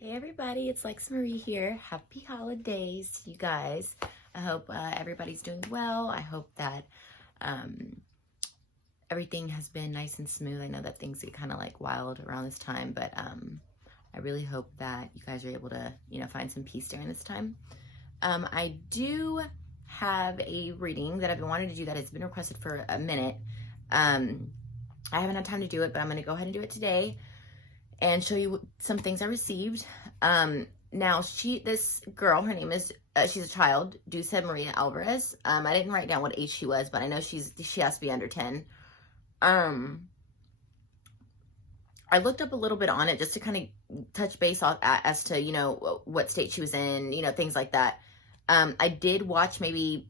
Hey everybody, it's Lex Marie here. Happy holidays, you guys. I hope everybody's doing well. I hope that everything has been nice and smooth. I know that things get kind of like wild around this time, but I really hope that you guys are able to, find some peace during this time. I do have a reading that I've been wanting to do that has been requested for a minute. I haven't had time to do it, but I'm going to go ahead and do it today and show you some things I received. Now this girl, her name is, she's a child, Dulce Maria Alavez. I didn't write down what age she was, but I know she has to be under 10. I looked up a little bit on it just to kind of touch base on as to, what state she was in, things like that. I did watch maybe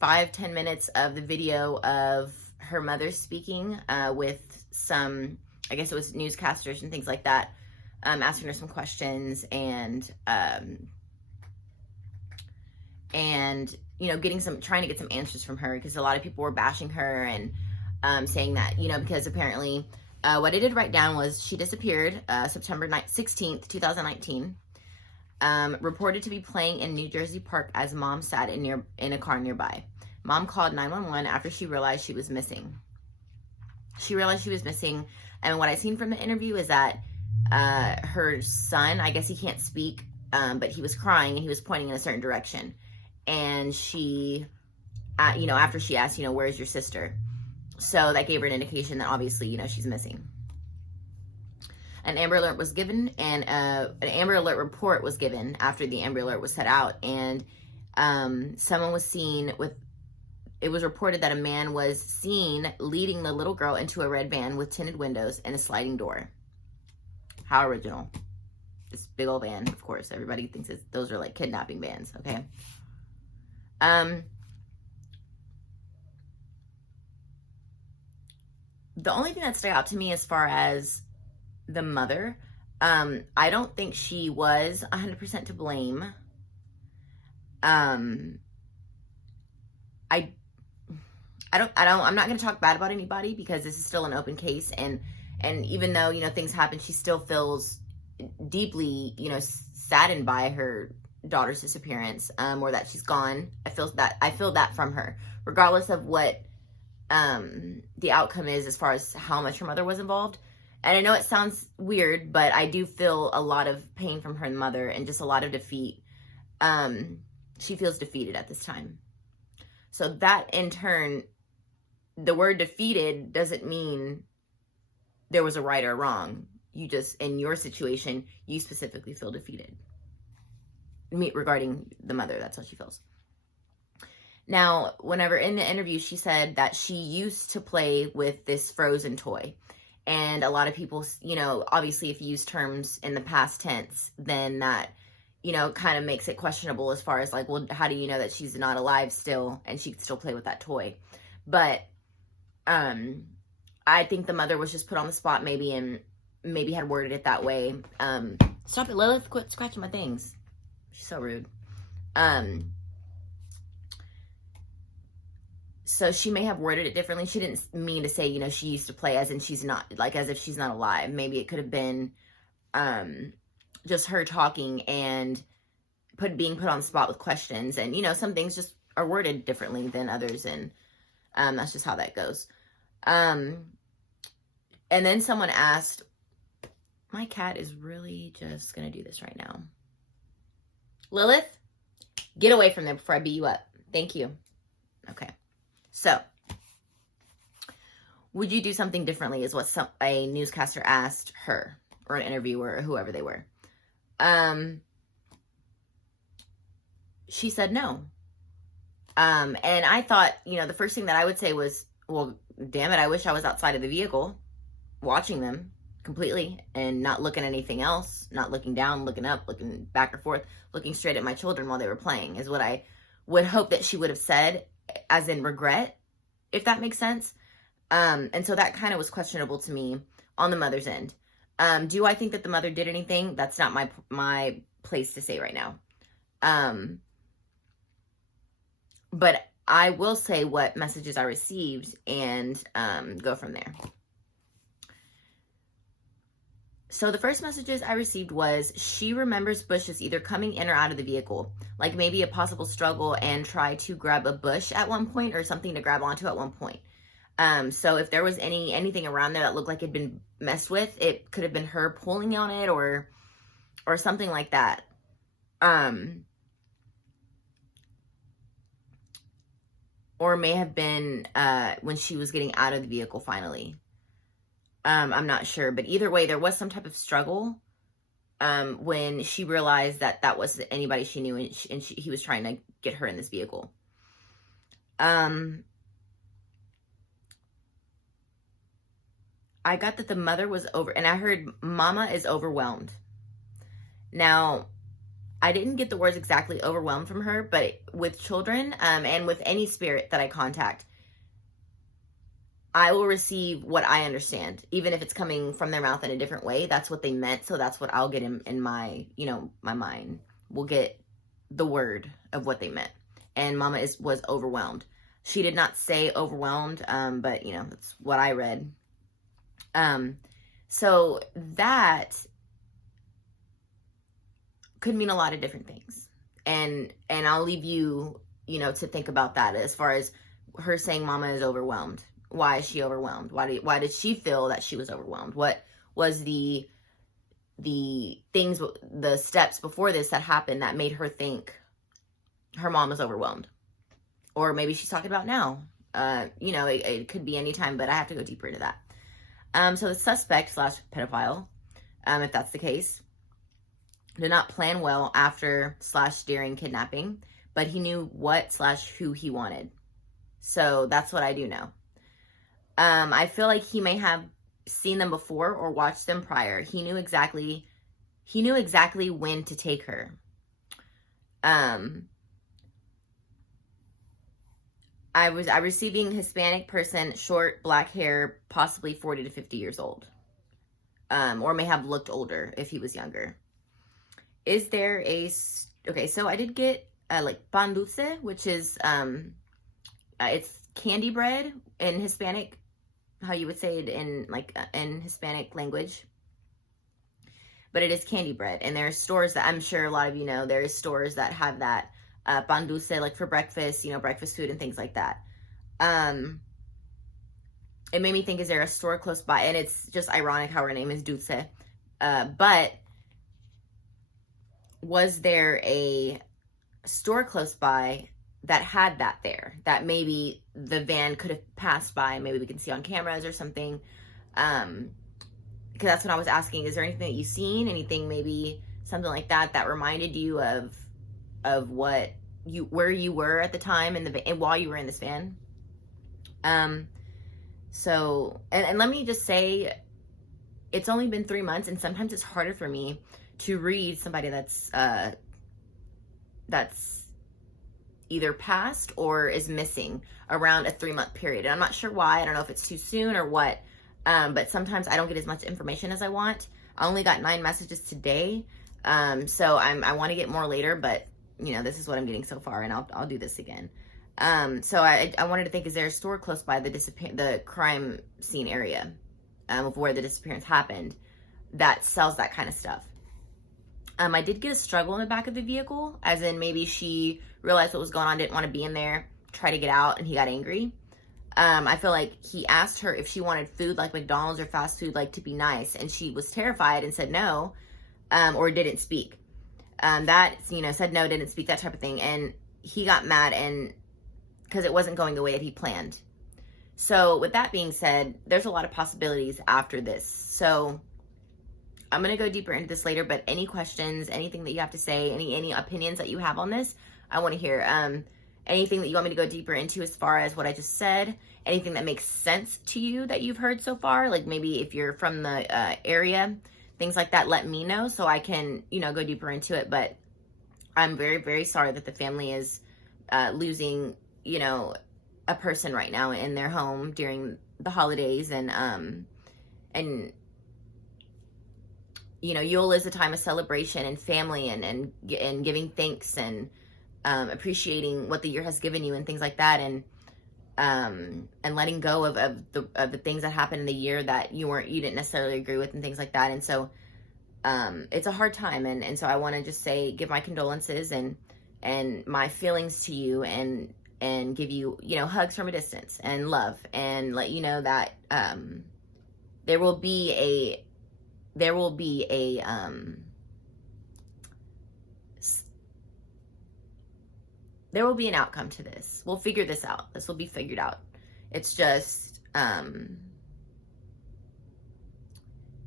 5-10 minutes of the video of her mother speaking with some, I guess it was newscasters and things like that, asking her some questions and trying to get some answers from her, because a lot of people were bashing her and saying that, because apparently what I did write down was she disappeared September 16th, 2019, reported to be playing in New Jersey Park as mom sat in a car nearby. Mom called 911 after she realized she was missing. And what I seen from the interview is that her son, I guess he can't speak, but he was crying and he was pointing in a certain direction. And she, after she asked, where's your sister? So that gave her an indication that obviously, she's missing. An Amber Alert was given, and an Amber Alert report was given after the Amber Alert was set out. And someone was seen with, it was reported that a man was seen leading the little girl into a red van with tinted windows and a sliding door. How original. This big old van, of course. Everybody thinks those are like kidnapping vans, okay? The only thing that stuck out to me as far as the mother, I don't think she was 100% to blame. I'm not going to talk bad about anybody because this is still an open case. And even though, things happen, she still feels deeply, saddened by her daughter's disappearance, or that she's gone. I feel that from her, regardless of what, the outcome is as far as how much her mother was involved. And I know it sounds weird, but I do feel a lot of pain from her mother and just a lot of defeat. She feels defeated at this time. So that in turn, the word defeated doesn't mean there was a right or wrong. You just, in your situation, you specifically feel defeated. Regarding the mother, that's how she feels. Now, whenever in the interview, she said that she used to play with this frozen toy. And a lot of people, obviously if you use terms in the past tense, then that, kind of makes it questionable as far as like, well, how do you know that she's not alive still and she could still play with that toy? But I think the mother was just put on the spot maybe, and maybe had worded it that way. Stop it, Lilith, quit scratching my things. She's so rude. So she may have worded it differently. She didn't mean to say, she used to play as in she's not, like as if she's not alive. Maybe it could have been just her talking and being put on the spot with questions. And, some things just are worded differently than others. And that's just how that goes. And then someone asked, my cat is really just going to do this right now. Lilith, get away from there before I beat you up. Thank you. Okay. So, would you do something differently is what a newscaster asked her, or an interviewer, or whoever they were. She said no. And I thought, the first thing that I would say was, well, damn it, I wish I was outside of the vehicle watching them completely and not looking at anything else, not looking down, looking up, looking back and forth, looking straight at my children while they were playing, is what I would hope that she would have said, as in regret, if that makes sense. And so that kind of was questionable to me on the mother's end. Do I think that the mother did anything? That's not my place to say right now. But I will say what messages I received and go from there. So the first messages I received was she remembers bushes either coming in or out of the vehicle, like maybe a possible struggle and try to grab a bush at one point or something to grab onto at one point. So if there was anything around there that looked like it'd been messed with, it could have been her pulling on it or something like that. Or may have been when she was getting out of the vehicle finally. I'm not sure, but either way, there was some type of struggle when she realized that that was anybody she knew, and he was trying to get her in this vehicle. I got that the mother was and I heard mama is overwhelmed. Now, I didn't get the words exactly overwhelmed from her, but with children and with any spirit that I contact, I will receive what I understand, even if it's coming from their mouth in a different way. That's what they meant, so that's what I'll get in my, my mind. We'll get the word of what they meant. And mama was overwhelmed. She did not say overwhelmed, but, that's what I read. So that could mean a lot of different things. And I'll leave you, to think about that as far as her saying mama is overwhelmed. Why is she overwhelmed? Why did she feel that she was overwhelmed? What was the things, the steps before this that happened that made her think her mom was overwhelmed? Or maybe she's talking about now. It could be any time, but I have to go deeper into that. So the suspect / pedophile, if that's the case, did not plan well after / during kidnapping, but he knew what / who he wanted. So that's what I do know. I feel like he may have seen them before or watched them prior. He knew exactly when to take her. I receiving Hispanic person, short, black hair, possibly 40 to 50 years old. Or may have looked older if he was younger. Is there okay, so I did get like pan dulce, which is, it's candy bread in Hispanic, how you would say it in Hispanic language. But it is candy bread. And there are stores that I'm sure a lot of you know, there is stores that have that pan dulce, like for breakfast, breakfast food and things like that. It made me think, is there a store close by? And it's just ironic how her name is Dulce. But was there a store close by that had that there, that maybe the van could have passed by, maybe we can see on cameras or something? Because that's what I was asking. Is there anything that you've seen, anything maybe something like that reminded you of where you were at the time and while you were in this van? So, and let me just say, it's only been 3 months, and sometimes it's harder for me to read somebody that's either passed or is missing around a 3-month period. And I'm not sure why. I don't know if it's too soon or what. But sometimes I don't get as much information as I want. I only got 9 messages today. So I want to get more later, but this is what I'm getting so far, and I'll do this again. So I wanted to think, is there a store close by the crime scene area of where the disappearance happened that sells that kind of stuff? I did get a struggle in the back of the vehicle, as in maybe she realized what was going on, didn't want to be in there, tried to get out, and he got angry. I feel like he asked her if she wanted food like McDonald's or fast food, like to be nice, and she was terrified and said no, or didn't speak. Said no, didn't speak, that type of thing. And he got mad, and because it wasn't going the way that he planned. So with that being said, there's a lot of possibilities after this. So I'm going to go deeper into this later, but any questions, anything that you have to say, any opinions that you have on this, I want to hear. Anything that you want me to go deeper into as far as what I just said, anything that makes sense to you that you've heard so far, like maybe if you're from the area, things like that, let me know so I can, go deeper into it. But I'm very, very sorry that the family is losing, a person right now in their home during the holidays. And Yule is a time of celebration and family and giving thanks and appreciating what the year has given you and things like that, and letting go of the things that happened in the year that you didn't necessarily agree with and things like that. And so it's a hard time. And so I want to just say, give my condolences and my feelings to you, and give you, you know, hugs from a distance and love, and let you know that, there will be an outcome to this. We'll figure this out. This will be figured out. It's just,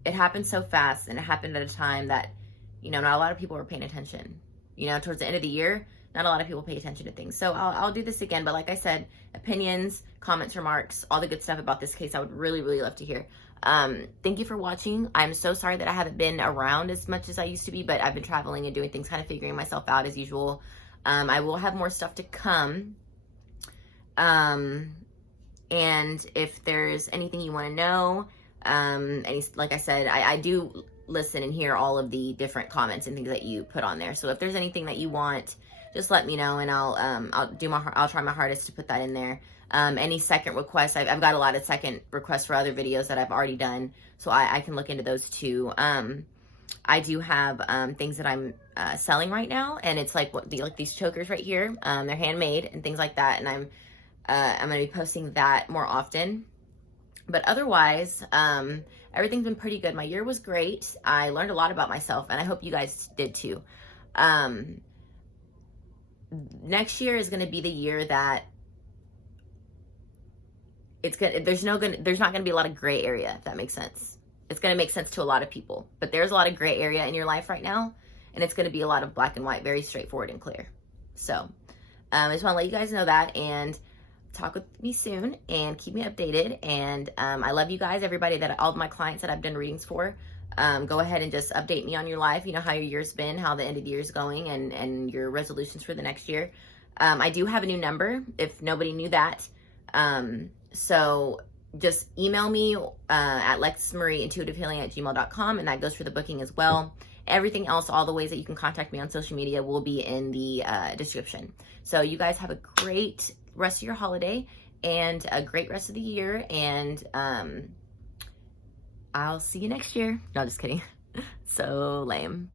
it happened so fast, and it happened at a time that, you know, not a lot of people were paying attention. You know, towards the end of the year, not a lot of people pay attention to things. So I'll do this again. But like I said, opinions, comments, remarks, all the good stuff about this case, I would really, really love to hear. Thank you for watching. I'm so sorry that I haven't been around as much as I used to be, but I've been traveling and doing things, kind of figuring myself out as usual. I will have more stuff to come. And if there's anything you want to know, like I said, I do listen and hear all of the different comments and things that you put on there. So if there's anything that you want, just let me know, and I'll try my hardest to put that in there. Any second requests, I've got a lot of second requests for other videos that I've already done, so I can look into those too. I do have things that I'm selling right now, and it's like these chokers right here. They're handmade and things like that, and I'm going to be posting that more often. But otherwise, everything's been pretty good. My year was great. I learned a lot about myself, and I hope you guys did too. Next year is going to be the year that there's not going to be a lot of gray area, if that makes sense. It's going to make sense to a lot of people, but there's a lot of gray area in your life right now, and it's going to be a lot of black and white, very straightforward and clear. So I just want to let you guys know that, and talk with me soon and keep me updated. And I love you guys, everybody, all of my clients that I've done readings for. Go ahead and just update me on your life, you know, how your year's been, how the end of the year is going, and your resolutions for the next year. I do have a new number, if nobody knew that. So just email me at LexxMarieIntuitiveHealing@gmail.com, and that goes for the booking as well. Everything else, all the ways that you can contact me on social media, will be in the description. So you guys have a great rest of your holiday and a great rest of the year, and I'll see you next year. No, just kidding. So lame.